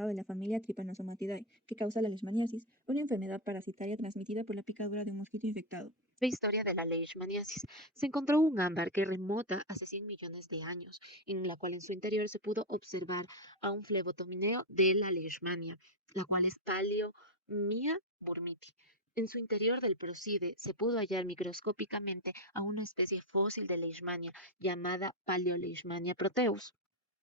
de la familia Trypanosomatidae, que causa la leishmaniasis, una enfermedad parasitaria transmitida por la picadura de un mosquito infectado. La historia de la leishmaniasis. Se encontró un ámbar que remota hace 100 millones de años, en la cual en su interior se pudo observar a un flebotomineo de la leishmania, la cual es Thalassemia burmiti. En su interior del Procide se pudo hallar microscópicamente a una especie fósil de leishmania llamada Paleoleishmania proteus.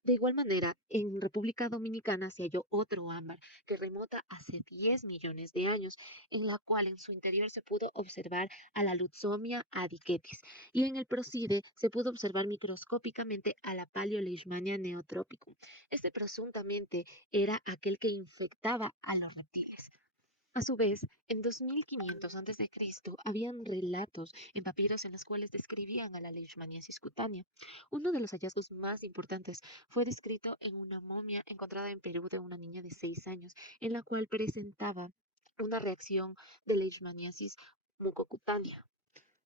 De igual manera, en República Dominicana se halló otro ámbar que remota hace 10 millones de años, en la cual en su interior se pudo observar a la Lutzomia adicetis y en el Procide se pudo observar microscópicamente a la Paleoleishmania neotropicum. Este presuntamente era aquel que infectaba a los reptiles. A su vez, en 2500 a.C. habían relatos en papiros en los cuales describían a la leishmaniasis cutánea. Uno de los hallazgos más importantes fue descrito en una momia encontrada en Perú de una niña de 6 años, en la cual presentaba una reacción de leishmaniasis mucocutánea.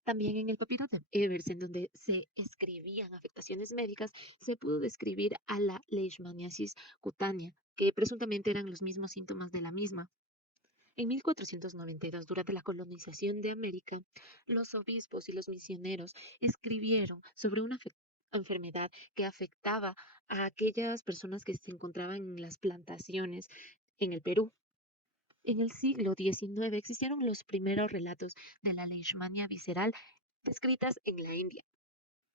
También en el papiro de Evers, en donde se escribían afectaciones médicas, se pudo describir a la leishmaniasis cutánea, que presuntamente eran los mismos síntomas de la misma. En 1492, durante la colonización de América, los obispos y los misioneros escribieron sobre una enfermedad que afectaba a aquellas personas que se encontraban en las plantaciones en el Perú. En el siglo XIX existieron los primeros relatos de la leishmania visceral descritas en la India.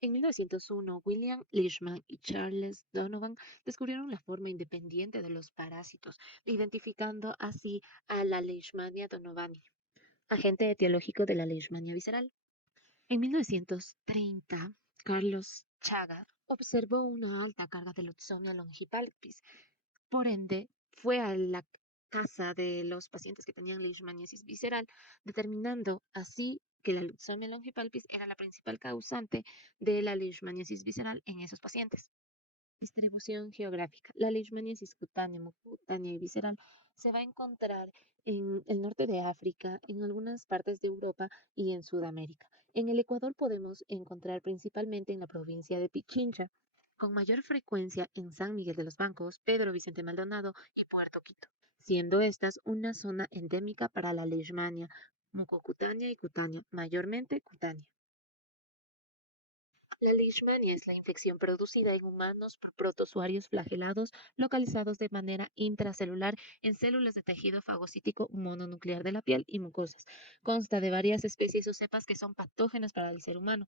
En 1901, William Leishman y Charles Donovan descubrieron la forma independiente de los parásitos, identificando así a la Leishmania donovani, agente etiológico de la Leishmania visceral. En 1930, Carlos Chaga observó una alta carga de Lutzomia longipalpis. Por ende, fue a la casa de los pacientes que tenían leishmaniasis visceral, determinando así que la Lutzomia longipalpis era la principal causante de la leishmaniasis visceral en esos pacientes. Distribución geográfica. La leishmaniasis cutánea, mucocutánea y visceral se va a encontrar en el norte de África, en algunas partes de Europa y en Sudamérica. En el Ecuador podemos encontrar principalmente en la provincia de Pichincha, con mayor frecuencia en San Miguel de los Bancos, Pedro Vicente Maldonado y Puerto Quito, siendo estas una zona endémica para la leishmania mucocutánea y cutánea, mayormente cutánea. La leishmania es la infección producida en humanos por protozoarios flagelados localizados de manera intracelular en células de tejido fagocítico mononuclear de la piel y mucosas. Consta de varias especies o cepas que son patógenas para el ser humano.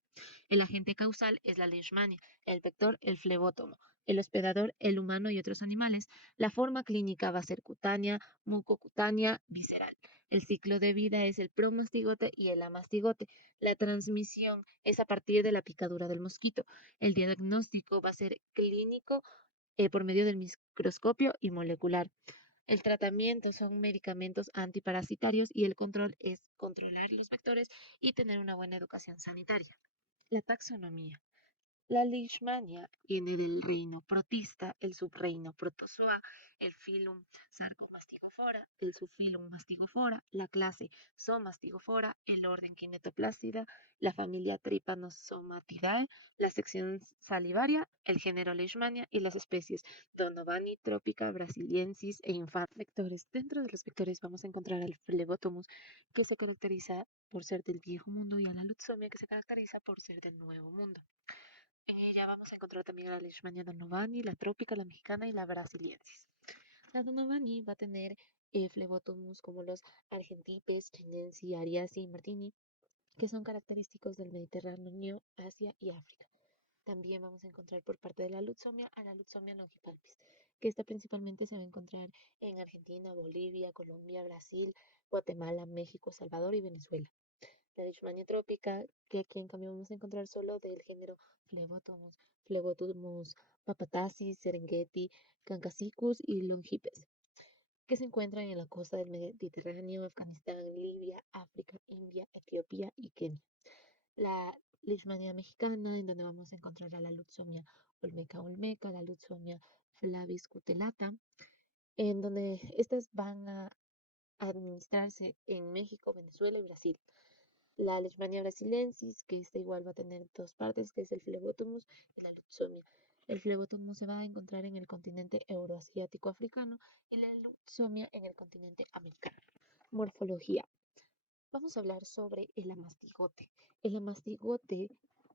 El agente causal es la leishmania, el vector el flebótomo, el hospedador el humano y otros animales. La forma clínica va a ser cutánea, mucocutánea, visceral. El ciclo de vida es el promastigote y el amastigote. La transmisión es a partir de la picadura del mosquito. El diagnóstico va a ser clínico por medio del microscopio y molecular. El tratamiento son medicamentos antiparasitarios y el control es controlar los vectores y tener una buena educación sanitaria. La taxonomía. La leishmania viene del reino protista, el subreino protozoa, el filum Sarcomastigofora, el subfilum Mastigofora, la clase Zomastigofora, el orden Kinetoplácida, la familia Trypanosomatidae, la sección salivaria, el género Leishmania y las especies Donovani, Tropica, Brasiliensis e Infant. Vectores. Dentro de los vectores vamos a encontrar al Phlebotomus, que se caracteriza por ser del viejo mundo, y a la Lutzomia, que se caracteriza por ser del nuevo mundo. Ya vamos a encontrar también a la Leishmania donovani, la trópica, la mexicana y la brasiliensis. La donovani va a tener flebotomus como los argentipes, chinensis, ariasi y martini, que son característicos del Mediterráneo, Asia y África. También vamos a encontrar por parte de la Lutzomia a la Lutzomia longipalpis, que esta principalmente se va a encontrar en Argentina, Bolivia, Colombia, Brasil, Guatemala, México, Salvador y Venezuela. La leishmania trópica, que aquí en cambio vamos a encontrar solo del género Phlebotomus papatacis, Serengeti, Caucasus y Longipes, que se encuentran en la costa del Mediterráneo, Afganistán, Libia, África, India, Etiopía y Kenia. La leishmania mexicana, en donde vamos a encontrar a la Lutzomia olmeca, la Lutzomia flavis cutelata, en donde estas van a administrarse en México, Venezuela y Brasil. La Leishmania brasiliensis, que esta igual va a tener dos partes, que es el Phlebotomus y la Lutzomia. El flebotomo se va a encontrar en el continente euroasiático africano y la leucemia en el continente americano. Morfología. Vamos a hablar sobre el amastigote. El amastigote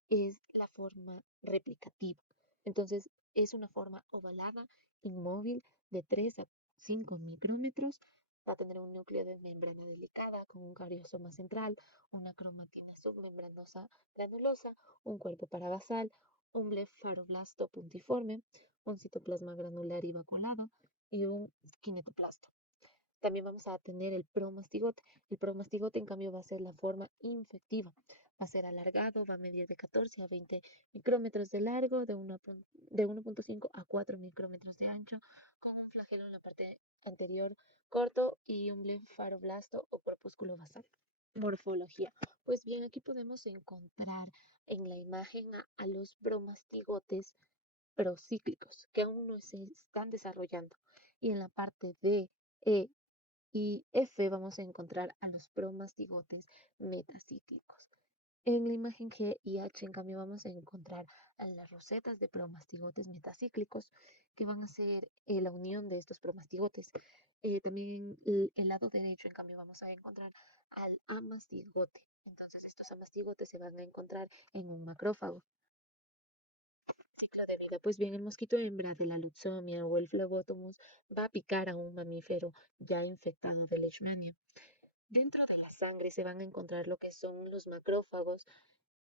es la forma replicativa. Entonces, es una forma ovalada, inmóvil, de 3 a 5 micrómetros. Va a tener un núcleo de membrana delicada con un cariosoma central, una cromatina submembranosa granulosa, un cuerpo parabasal, un blefaroblasto puntiforme, un citoplasma granular y vaculado y un kinetoplasto. También vamos a tener el promastigote. El promastigote, en cambio, va a ser la forma infectiva. Va a ser alargado, va a medir de 14 a 20 micrómetros de largo, de 1,5 a 4 micrómetros de ancho, con un flagelo en la parte anterior corto y un blefaroblasto o corpúsculo basal. Morfología. Pues bien, aquí podemos encontrar en la imagen a los bromastigotes procíclicos, que aún no se están desarrollando. Y en la parte D, E y F vamos a encontrar a los promastigotes metacíclicos. En la imagen G y H, en cambio, vamos a encontrar a las rosetas de promastigotes metacíclicos, que van a ser la unión de estos promastigotes. También el lado derecho, en cambio, vamos a encontrar al amastigote. Entonces, estos amastigotes se van a encontrar en un macrófago. Ciclo de vida. Pues bien, el mosquito hembra de la lutzomia o el Phlebotomus va a picar a un mamífero ya infectado de Leishmania. Dentro de la sangre se van a encontrar lo que son los macrófagos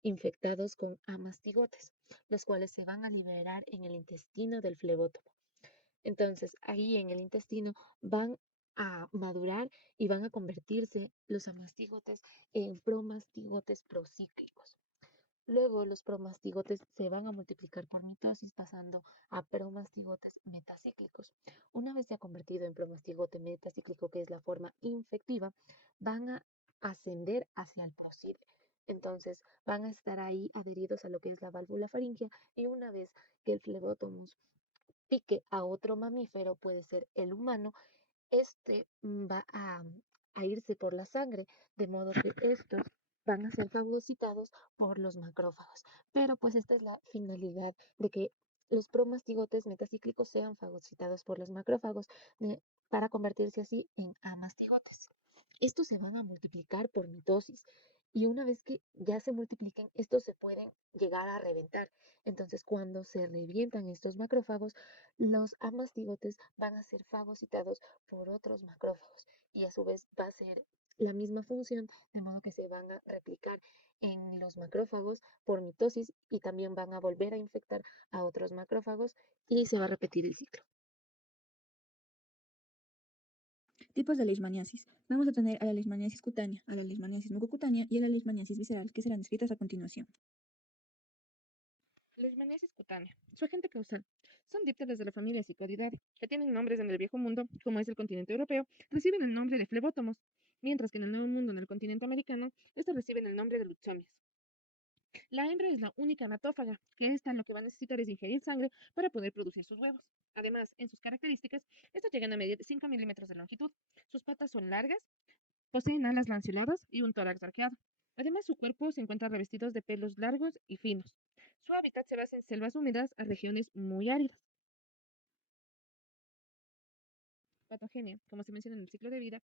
infectados con amastigotes, los cuales se van a liberar en el intestino del flebótomo. Entonces, ahí en el intestino van a madurar y van a convertirse los amastigotes en promastigotes procíclicos. Luego los promastigotes se van a multiplicar por mitosis pasando a promastigotes metacíclicos. Una vez ya convertido en promastigote metacíclico, que es la forma infectiva, van a ascender hacia el procide. Entonces van a estar ahí adheridos a lo que es la válvula faríngea y una vez que el flebótomus pique a otro mamífero, puede ser el humano, este va a irse por la sangre, de modo que estos van a ser fagocitados por los macrófagos. Pero pues esta es la finalidad de que los promastigotes metacíclicos sean fagocitados por los macrófagos para convertirse así en amastigotes. Estos se van a multiplicar por mitosis y una vez que ya se multipliquen, estos se pueden llegar a reventar. Entonces, cuando se revientan estos macrófagos, los amastigotes van a ser fagocitados por otros macrófagos y a su vez va a ser la misma función, de modo que se van a replicar en los macrófagos por mitosis y también van a volver a infectar a otros macrófagos y se va a repetir el ciclo. Tipos de leishmaniasis. Vamos a tener a la leishmaniasis cutánea, a la leishmaniasis mucocutánea y a la leishmaniasis visceral, que serán descritas a continuación. Leishmaniasis cutánea. Su agente causal. Son dípteros de la familia Cicadidae, que tienen nombres en el viejo mundo, como es el continente europeo, reciben el nombre de flebótomos, mientras que en el nuevo mundo, en el continente americano, estos reciben el nombre de luxomias. La hembra es la única hematófaga, que esta lo que va a necesitar es ingerir sangre para poder producir sus huevos. Además, en sus características, estos llegan a medir 5 milímetros de longitud. Sus patas son largas, poseen alas lanceoladas y un tórax arqueado. Además, su cuerpo se encuentra revestido de pelos largos y finos. Su hábitat se basa en selvas húmedas a regiones muy áridas. Patogenia, como se menciona en el ciclo de vida,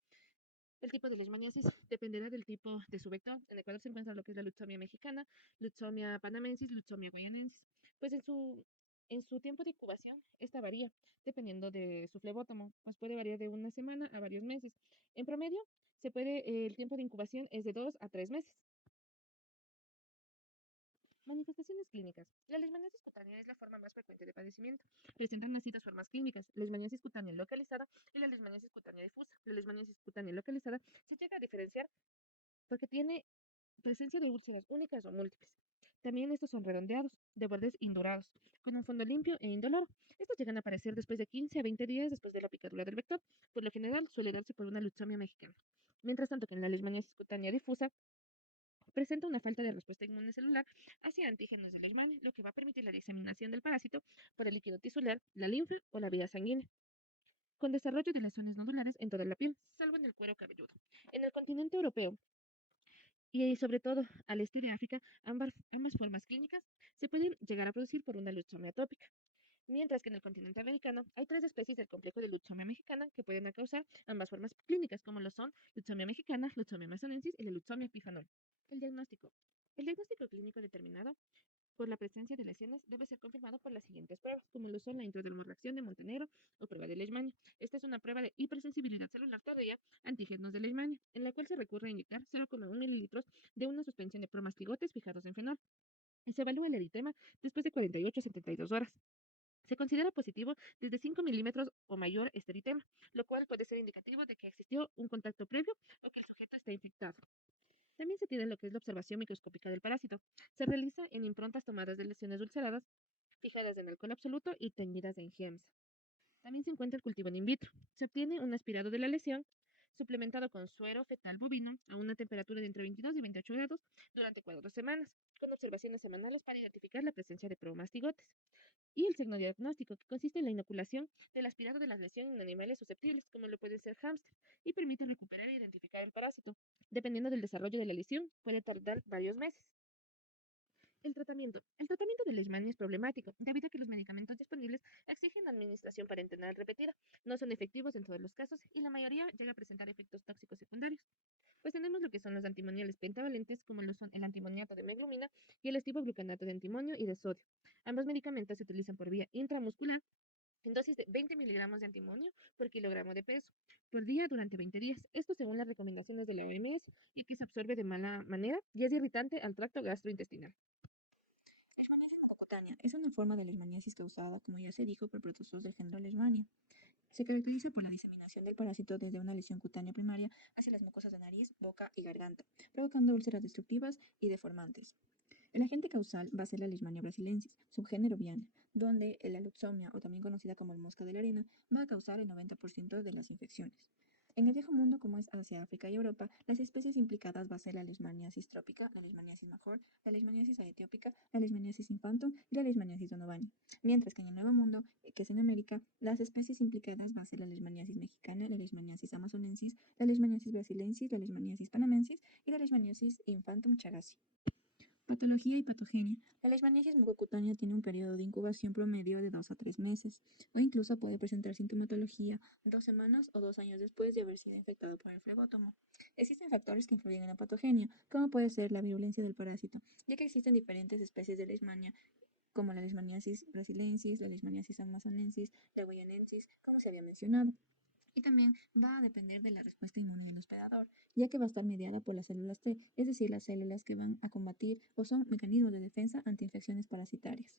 el tipo de leishmaniasis dependerá del tipo de su vector. En Ecuador se encuentra lo que es la Lutzomia mexicana, Lutzomia panamensis, Lutzomia guayanensis. Pues en su tiempo de incubación, esta varía dependiendo de su flebótomo, pues puede variar de una semana a varios meses. En promedio, el tiempo de incubación es de 2 a 3 meses. Manifestaciones clínicas. La leishmaniasis cutánea es la forma más frecuente de padecimiento. Presentan así dos formas clínicas, leishmaniasis cutánea localizada y la leishmaniasis cutánea difusa. La leishmaniasis cutánea localizada se llega a diferenciar porque tiene presencia de úlceras únicas o múltiples. También estos son redondeados, de bordes indurados, con un fondo limpio e indoloro. Estos llegan a aparecer después de 15 a 20 días después de la picadura del vector. Por lo general suele darse por una lutzomia mexicana. Mientras tanto que en la leishmaniasis cutánea difusa presenta una falta de respuesta inmune celular hacia antígenos de Leishmania, lo que va a permitir la diseminación del parásito por el líquido tisular, la linfa o la vía sanguínea, con desarrollo de lesiones nodulares en toda la piel, salvo en el cuero cabelludo. En el continente europeo y sobre todo al este de África, ambas formas clínicas se pueden llegar a producir por una leucemia atópica. mientras que en el continente americano hay 3 especies del complejo de Lutzomia mexicana que pueden causar ambas formas clínicas, como lo son Lutzomia mexicana, Lutzomia amazonensis y la Lutzomia epifanol. El diagnóstico. El diagnóstico clínico determinado por la presencia de lesiones debe ser confirmado por las siguientes pruebas, como lo son la intradermorreacción de Montenegro o prueba de Leishmania. Esta es una prueba de hipersensibilidad celular tardía antígenos de Leishmania, en la cual se recurre a inyectar 0,1 mililitros de una suspensión de promastigotes fijados en fenol. Y se evalúa el eritema después de 48 a 72 horas. Se considera positivo desde 5 milímetros o mayor este eritema, lo cual puede ser indicativo de que existió un contacto previo o que el sujeto está infectado. También se tiene lo que es la observación microscópica del parásito. Se realiza en improntas tomadas de lesiones ulceradas, fijadas en alcohol absoluto y teñidas en GEMS. También se encuentra el cultivo in vitro. Se obtiene un aspirado de la lesión, suplementado con suero fetal bovino a una temperatura de entre 22 y 28 grados durante 4 semanas, con observaciones semanales para identificar la presencia de promastigotes. Y el signo diagnóstico, que consiste en la inoculación del aspirado de la lesión en animales susceptibles, como lo puede ser hámster, y permite recuperar e identificar el parásito. Dependiendo del desarrollo de la lesión, puede tardar varios meses. El tratamiento. El tratamiento de leishmania es problemático, debido a que los medicamentos disponibles exigen administración parenteral repetida, no son efectivos en todos los casos y la mayoría llega a presentar efectos tóxicos secundarios. Pues tenemos lo que son los antimoniales pentavalentes, como lo son el antimoniato de meglumina y el estiboglucanato de antimonio y de sodio. Ambos medicamentos se utilizan por vía intramuscular en dosis de 20 miligramos de antimonio por kilogramo de peso por día durante 20 días. Esto según las recomendaciones de la OMS y que se absorbe de mala manera y es irritante al tracto gastrointestinal. Leishmaniasis monocutánea es una forma de leishmaniasis causada, como ya se dijo, por protozoos del género Leishmania. Se caracteriza por la diseminación del parásito desde una lesión cutánea primaria hacia las mucosas de nariz, boca y garganta, provocando úlceras destructivas y deformantes. El agente causal va a ser la Leishmania brasilensis, subgénero Viana, donde la luxomia, o también conocida como el mosca de la arena, va a causar el 90% de las infecciones. En el viejo mundo, como es Asia, África y Europa, las especies implicadas va a ser la Leishmaniasis trópica, la Leishmaniasis major, la Leishmaniasis aetiópica, la Leishmaniasis infantum y la Leishmaniasis donovani. Mientras que en el Nuevo Mundo, que es en América, las especies implicadas va a ser la Leishmaniasis mexicana, la Leishmaniasis amazonensis, la Leishmaniasis brasilensis, la Leishmaniasis panamensis y la Leishmaniasis infantum chagasi. Patología y patogenia. La leishmaniasis mucocutánea tiene un periodo de incubación promedio de 2 a 3 meses, o incluso puede presentar sintomatología 2 semanas o 2 años después de haber sido infectado por el flebótomo. Existen factores que influyen en la patogenia, como puede ser la virulencia del parásito, ya que existen diferentes especies de leishmania, como la leishmaniasis brasilensis, la leishmaniasis amazonensis, la guayanensis, como se había mencionado. Y también va a depender de la respuesta inmune del hospedador, ya que va a estar mediada por las células T, es decir, las células que van a combatir o son mecanismos de defensa ante infecciones parasitarias.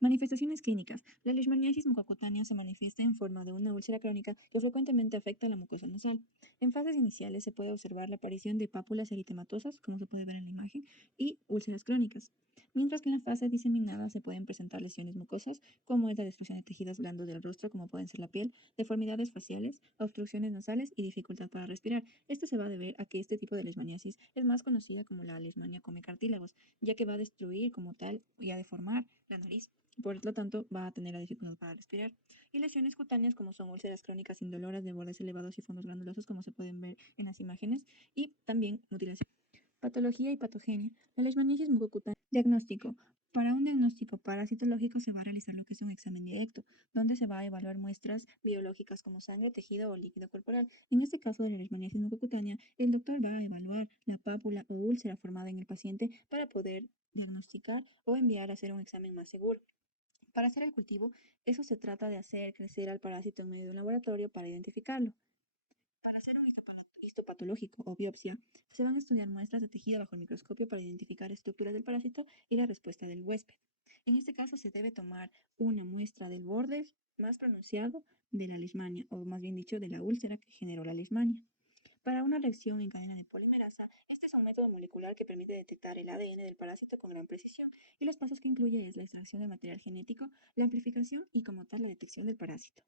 Manifestaciones clínicas. La leishmaniasis mucocutánea se manifiesta en forma de una úlcera crónica que frecuentemente afecta a la mucosa nasal. En fases iniciales se puede observar la aparición de pápulas eritematosas, como se puede ver en la imagen, y úlceras crónicas. Mientras que en la fase diseminada se pueden presentar lesiones mucosas, como es la destrucción de tejidos blandos del rostro, como pueden ser la piel, deformidades faciales, obstrucciones nasales y dificultad para respirar. Esto se va a deber a que este tipo de leishmaniasis es más conocida como la leishmania come cartílagos, ya que va a destruir como tal y a deformar la nariz. Por lo tanto, va a tener la dificultad para respirar. Y lesiones cutáneas, como son úlceras crónicas indoloras de bordes elevados y fondos granulosos, como se pueden ver en las imágenes, y también mutilación. Patología y patogenia. La leishmaniasis mucocutánea. Diagnóstico. Para un diagnóstico parasitológico se va a realizar lo que es un examen directo, donde se va a evaluar muestras biológicas como sangre, tejido o líquido corporal. En este caso de la leishmaniasis mucocutánea, el doctor va a evaluar la pápula o úlcera formada en el paciente para poder diagnosticar o enviar a hacer un examen más seguro. Para hacer el cultivo, eso se trata de hacer crecer al parásito en medio de un laboratorio para identificarlo. Para hacer un histopatológico o biopsia, se van a estudiar muestras de tejido bajo el microscopio para identificar estructuras del parásito y la respuesta del huésped. En este caso, se debe tomar una muestra del borde más pronunciado de la leishmania, o más bien dicho, de la úlcera que generó la leishmania. Para una reacción en cadena de polimerasa, este es un método molecular que permite detectar el ADN del parásito con gran precisión, y los pasos que incluye es la extracción del material genético, la amplificación y como tal la detección del parásito.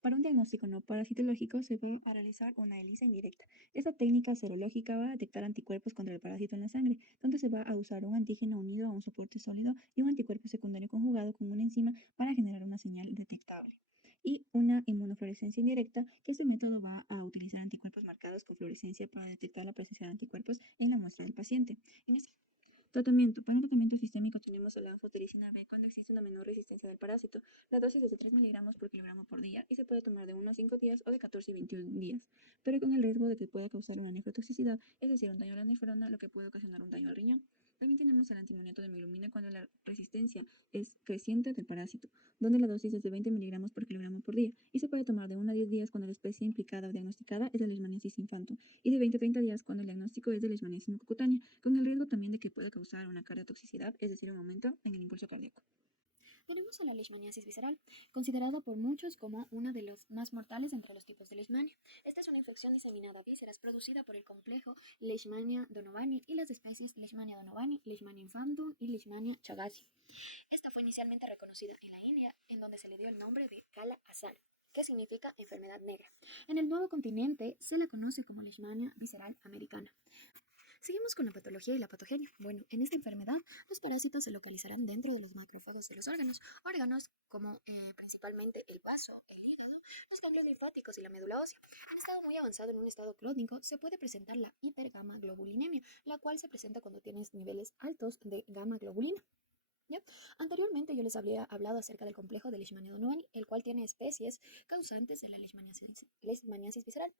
Para un diagnóstico no parasitológico se va a realizar una ELISA indirecta. Esta técnica serológica va a detectar anticuerpos contra el parásito en la sangre, donde se va a usar un antígeno unido a un soporte sólido y un anticuerpo secundario conjugado con una enzima para generar una señal detectable. Y una inmunofluorescencia indirecta, que este método va a utilizar anticuerpos marcados con fluorescencia para detectar la presencia de anticuerpos en la muestra del paciente. En este Tratamiento. Para un tratamiento sistémico tenemos a la anfotericina B cuando existe una menor resistencia del parásito. La dosis es de 3 miligramos por kilogramo por día y se puede tomar de 1 a 5 días o de 14 y 21 días, pero con el riesgo de que pueda causar una nefrotoxicidad, es decir, un daño a la nefrona, lo que puede ocasionar un daño al riñón. También tenemos el antimoniato de meglumina cuando la resistencia es creciente del parásito, donde la dosis es de 20 miligramos por kilogramo por día y se puede tomar de 1 a 10 días cuando la especie implicada o diagnosticada es la Leishmaniasis infantum y de 20 a 30 días cuando el diagnóstico es de Leishmaniasis mucocutánea, con el riesgo también de que pueda causar una cardiotoxicidad, es decir, un aumento en el impulso cardíaco. Tenemos a la leishmaniasis visceral, considerada por muchos como una de los más mortales entre los tipos de leishmania. Esta es una infección diseminada a vísceras producida por el complejo Leishmania donovani y las especies Leishmania donovani, Leishmania infantum y Leishmania chagassi. Esta fue inicialmente reconocida en la India, en donde se le dio el nombre de Kala Azar, que significa enfermedad negra. En el nuevo continente se la conoce como Leishmania visceral americana. Seguimos con la patología y la patogenia. Bueno, en esta enfermedad los parásitos se localizarán dentro de los macrófagos de los órganos como principalmente el vaso, el hígado, los ganglios linfáticos y la médula ósea. En estado muy avanzado, en un estado crónico, se puede presentar la hipergamaglobulinemia, la cual se presenta cuando tienes niveles altos de gamma globulina. ¿Ya? Anteriormente yo les había hablado acerca del complejo de Leishmania donovani, el cual tiene especies causantes de la leishmaniasis visceral.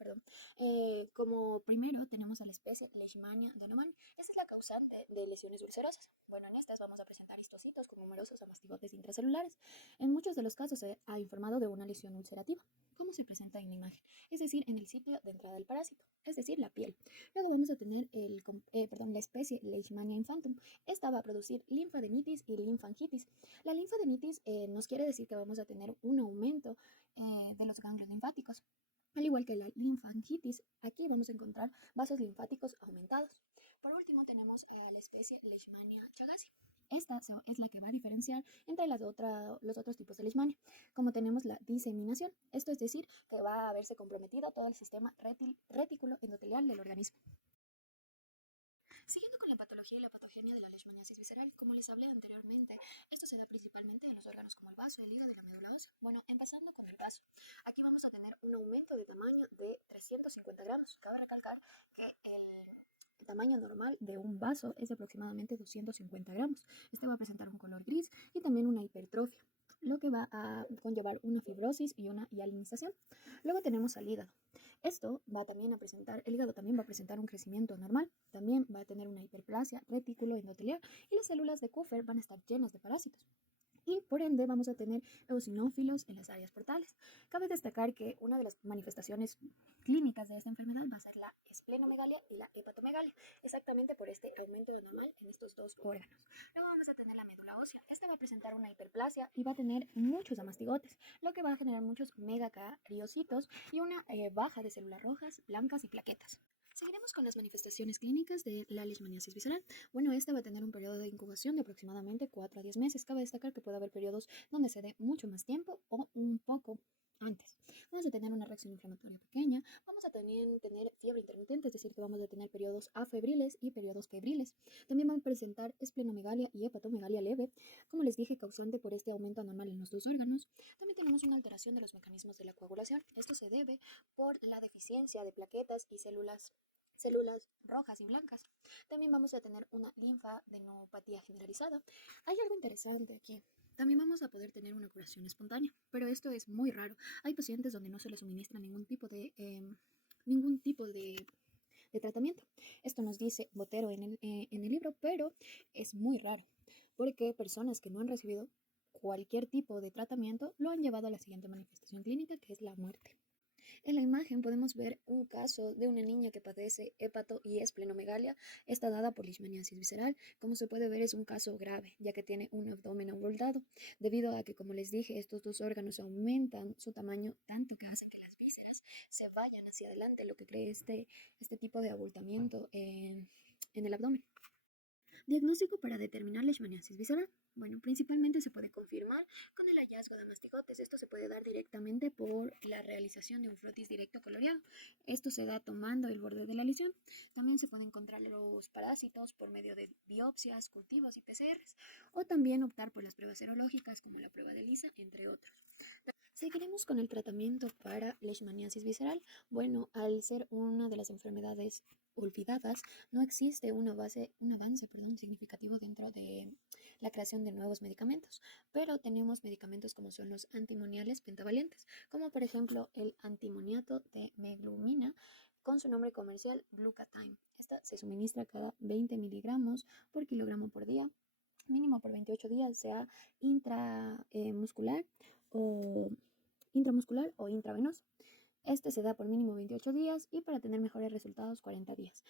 Como primero tenemos a la especie Leishmania donovani. Esta es la causante de lesiones ulcerosas. Bueno, en estas vamos a presentar histocitos con numerosos amastigotes intracelulares. En muchos de los casos se ha informado de una lesión ulcerativa. ¿Cómo se presenta en la imagen? Es decir, en el sitio de entrada del parásito, es decir, la piel. Luego vamos a tener la especie Leishmania infantum. Esta va a producir linfadenitis y linfangitis. La linfadenitis nos quiere decir que vamos a tener un aumento de los ganglios linfáticos. Al igual que la linfangitis, aquí vamos a encontrar vasos linfáticos aumentados. Por último, tenemos a la especie Leishmania chagassi. Esta es la que va a diferenciar entre los otros tipos de leishmania, como tenemos la diseminación. Esto es decir, que va a haberse comprometido todo el sistema retículo endotelial del organismo. Siguiendo con la patología y la patogenia de la leishmaniasis visceral, como les hablé anteriormente, esto se da principalmente en los órganos como el vaso, el hígado y la médula ósea. Bueno, empezando con el vaso, aquí vamos a tener un aumento de tamaño de 350 gramos. Cabe recalcar que el tamaño normal de un vaso es de aproximadamente 250 gramos. Este va a presentar un color gris y también una hipertrofia, lo que va a conllevar una fibrosis y una hialinización. Luego tenemos al hígado. Esto va también a presentar, el hígado también va a presentar un crecimiento normal, también va a tener una hiperplasia retículo endotelial y las células de Kupffer van a estar llenas de parásitos. Y por ende vamos a tener eosinófilos en las áreas portales. Cabe destacar que una de las manifestaciones clínicas de esta enfermedad va a ser la esplenomegalia y la hepatomegalia, exactamente por este aumento anormal en estos dos órganos. Luego vamos a tener la médula ósea. Esta va a presentar una hiperplasia y va a tener muchos amastigotes, lo que va a generar muchos megacariocitos y una baja de células rojas, blancas y plaquetas. Seguiremos con las manifestaciones clínicas de la leishmaniasis visceral. Bueno, esta va a tener un periodo de incubación de aproximadamente 4 a 10 meses. Cabe destacar que puede haber periodos donde se dé mucho más tiempo o un poco antes. Vamos a tener una reacción inflamatoria pequeña, vamos a también tener fiebre intermitente, es decir, que vamos a tener periodos afebriles y periodos febriles. También van a presentar esplenomegalia y hepatomegalia leve, como les dije, causante por este aumento anormal en los dos órganos. También tenemos una alteración de los mecanismos de la coagulación. Esto se debe por la deficiencia de plaquetas y células rojas y blancas. También vamos a tener una linfadenopatía generalizada. Hay algo interesante aquí. También vamos a poder tener una curación espontánea, pero esto es muy raro. Hay pacientes donde no se les suministra ningún tipo de tratamiento. Esto nos dice Botero en el libro, pero es muy raro, porque personas que no han recibido cualquier tipo de tratamiento lo han llevado a la siguiente manifestación clínica, que es la muerte. En la imagen podemos ver un caso de una niña que padece hepato y esplenomegalia, está dada por leishmaniasis visceral. Como se puede ver, es un caso grave, ya que tiene un abdomen abultado, debido a que, como les dije, estos dos órganos aumentan su tamaño tanto que hace que las vísceras se vayan hacia adelante, lo que cree este tipo de abultamiento en el abdomen. Diagnóstico para determinar leishmaniasis visceral. Bueno, principalmente se puede confirmar con el hallazgo de mastigotes. Esto se puede dar directamente por la realización de un frotis directo coloreado. Esto se da tomando el borde de la lesión. También se pueden encontrar los parásitos por medio de biopsias, cultivos y PCRs, o también optar por las pruebas serológicas como la prueba de ELISA, entre otros. Seguiremos con el tratamiento para leishmaniasis visceral. Bueno, al ser una de las enfermedades olvidadas, no existe un avance, significativo dentro de la creación de nuevos medicamentos, pero tenemos medicamentos como son los antimoniales pentavalentes, como por ejemplo el antimoniato de meglumina con su nombre comercial Glucatime. Esta se suministra cada 20 miligramos por kilogramo por día, mínimo por 28 días, sea intramuscular o intravenoso. Este se da por mínimo 28 días y para tener mejores resultados 40 días.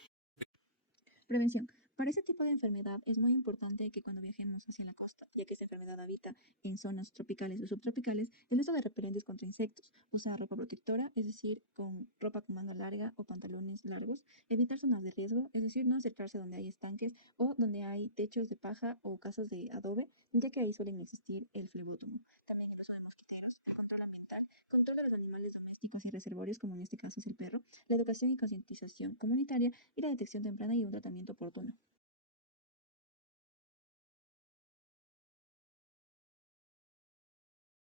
Prevención. Para este tipo de enfermedad es muy importante que cuando viajemos hacia la costa, ya que esta enfermedad habita en zonas tropicales o subtropicales, el uso de repelentes contra insectos, usar ropa protectora, es decir, con ropa con manga larga o pantalones largos, evitar zonas de riesgo, es decir, no acercarse donde hay estanques o donde hay techos de paja o casas de adobe, ya que ahí suelen existir el flebótomo. También el uso de mosquiteros, el control ambiental, control de los animales domésticos y reservorios, como en este caso es el perro, la educación y concientización comunitaria y la detección temprana y un tratamiento oportuno.